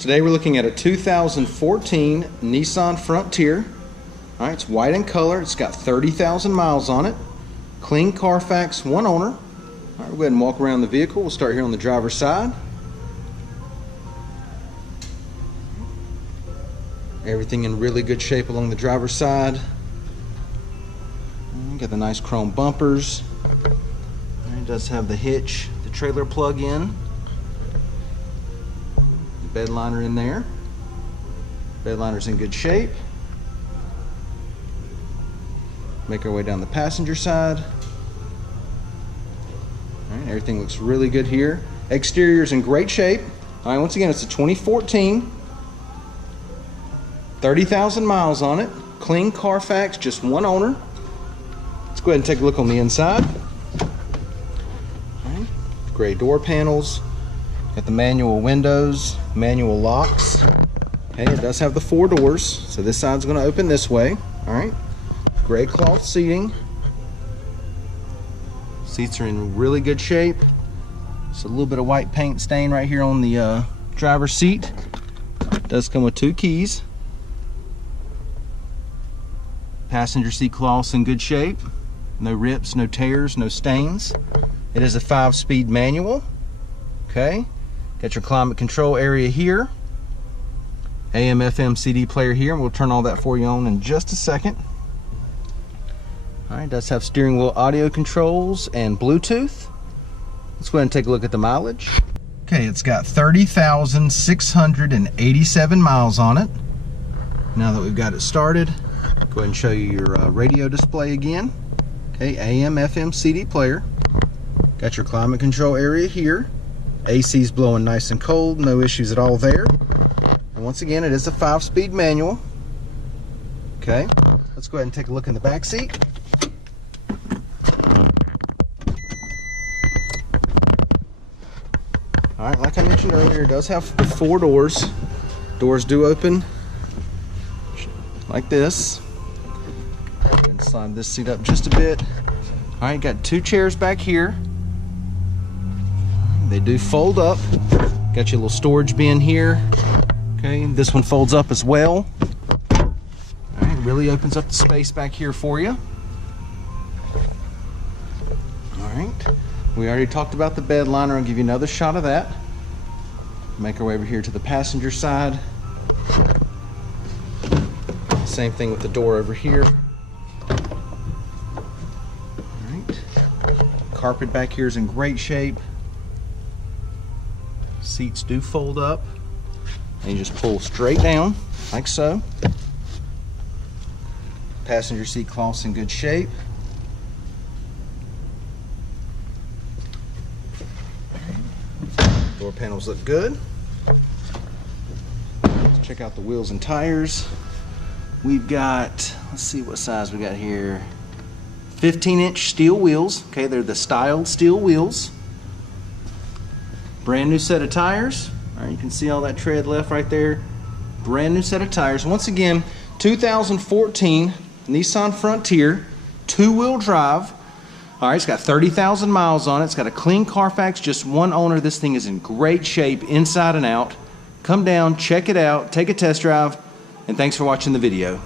Today we're looking at a 2014 Nissan Frontier. All right, it's white in color. It's got 30,000 miles on it. Clean Carfax, one owner. All right, we'll go ahead and walk around the vehicle. We'll start here on the driver's side. Everything in really good shape along the driver's side. Got the nice chrome bumpers. It does have the hitch, the trailer plug-in. Bed liner in there. Bed liner's in good shape. Make our way down the passenger side. All right, everything looks really good here. Exterior's in great shape. All right, once again, it's a 2014. 30,000 miles on it. Clean Carfax, just one owner. Let's go ahead and take a look on the inside. All right, gray door panels. Got the manual windows, manual locks. Okay, it does have the 4 doors, so this side's going to open this way. All right, gray cloth seating. Seats are in really good shape. Just a little bit of white paint stain right here on the driver's seat. It does come with 2 keys. Passenger seat cloth's in good shape. No rips, no tears, no stains. It is a 5-speed manual. Okay. Got your climate control area here. AM, FM, CD player here. We'll turn all that for you on in just a second. All right, it does have steering wheel audio controls and Bluetooth. Let's go ahead and take a look at the mileage. Okay, it's got 30,687 miles on it. Now that we've got it started, go ahead and show you your radio display again. Okay, AM, FM, CD player. Got your climate control area here. AC's blowing nice and cold, no issues at all there. And once again, it is a 5-speed manual. Okay, let's go ahead and take a look in the back seat. All right, like I mentioned earlier, it does have the 4 doors. Doors do open like this. Go ahead and slide this seat up just a bit. All right, got 2 chairs back here. They do fold up. Got your little storage bin here. Okay, this one folds up as well. All right, really opens up the space back here for you. All right, we already talked about the bed liner. I'll give you another shot of that. Make our way over here to the passenger side. Same thing with the door over here. All right, carpet back here is in great shape. Seats do fold up, and you just pull straight down like so. Passenger seat cloth's in good shape. Door panels look good. Let's check out the wheels and tires. We've got, let's see what size we got here. 15-inch steel wheels. Okay, they're the styled steel wheels. Brand new set of tires. All right, you can see all that tread left right there. Brand new set of tires. Once again, 2014 Nissan Frontier, 2-wheel drive. All right, it's got 30,000 miles on it. It's got a clean Carfax, just one owner. This thing is in great shape inside and out. Come down, check it out, take a test drive, and thanks for watching the video.